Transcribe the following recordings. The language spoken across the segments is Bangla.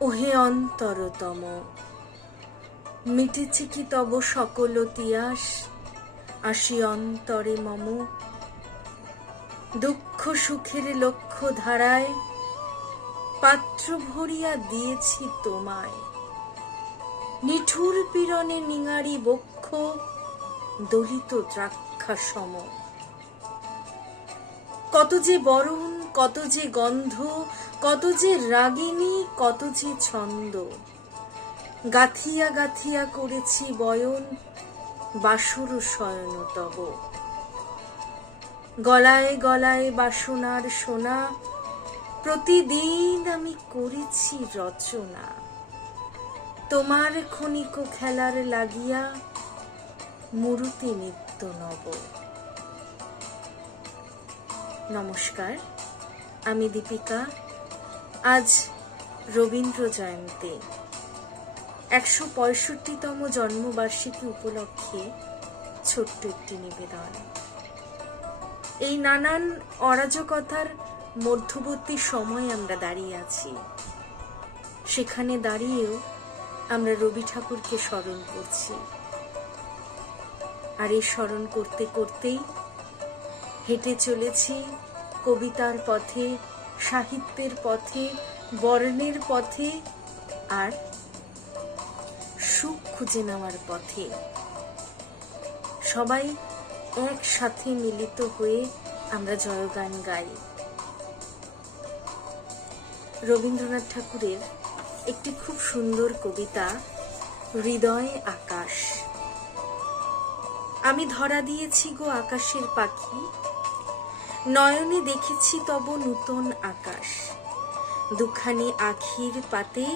ওহে অন্তরতম, মিটেছে কি তব সকল তিয়াস? আসি অন্তরে মম, দুঃখ সুখের লক্ষ্য ধারায় পাত্র ভরিয়া দিয়েছি তোমায়। নিঠুর পীড়নে নিঙারি বক্ষ দলিত দ্রাক্ষা সম। কত যে বরণ, কত যে গন্ধ, কত যে রাগিনী, কত যে ছন্দ, গাথিয়া গাথিয়া করেছি বয়ন বাসর শয়ন তব। গলায় গলায় বাসনার সোনা, প্রতিদিন আমি করেছি রচনা। তোমার ক্ষণিক খেলার লাগিয়া মূরতি নিত্য নব। নমস্কার, আমি দীপিকা। আজ রবীন্দ্র জয়ন্তী, ১৬৫তম জন্মবার্ষিকী উপলক্ষে ছোট্ট একটি নিবেদন। এই নানান অরাজকতার মধ্যবর্তী সময়ে আমরা দাঁড়িয়ে আছি। সেখানে দাঁড়িয়েও আমরা রবি ঠাকুরকে স্মরণ করছি। আর এই স্মরণ করতে করতেই হেঁটে চলেছি কবিতার পথে, সাহিত্যের পথে, বর্ণের পথে, আর সুখ খুঁজে নেওয়ার পথে। সবাই একসাথে মিলিত হয়ে আমরা জয়গান গাই। রবীন্দ্রনাথ ঠাকুরের একটি খুব সুন্দর কবিতা, হৃদয় আকাশ। আমি ধরা দিয়েছি গো আকাশের পাখি, নয়নে দেখেছি তব নূতন আকাশ। দুখানি আখির পাতে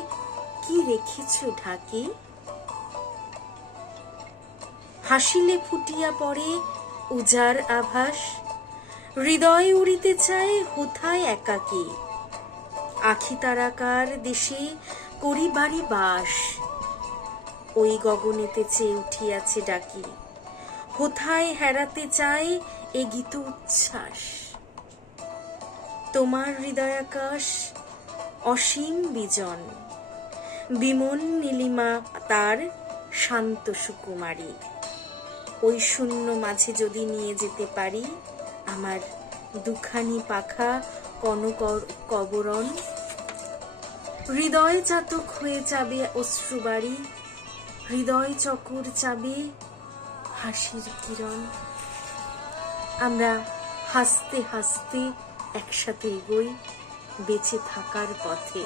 কি রেখেছ ঢাকি? হাসিলে ফুটিয়া পড়ে উজার আভাস, হৃদয় উড়িতে চায় হোথায় একাকী। আখি তারাকার দেশে করি বাড়ি বাস, ওই গগনেতে চেয়ে উঠিয়াছে ডাকি। হোথায় হেরাতে চায় এ গীত উচ্ছ্বাস। তোমার হৃদয় আকাশ অসীম বিজন, বিমন নীলিমা তার শান্ত সুকুমারী। ওই শূন্য মাঝে যদি নিয়ে যেতে পারি আমার দুখানি পাখা কনক কবরণ, হৃদয় চাতক হয়ে চাবে অশ্রুবাড়ি, হৃদয় চকর চাবে হাসির কিরণ। আমরা হাসতে হাসতে একসাথে এগোই বেঁচে থাকার পথে।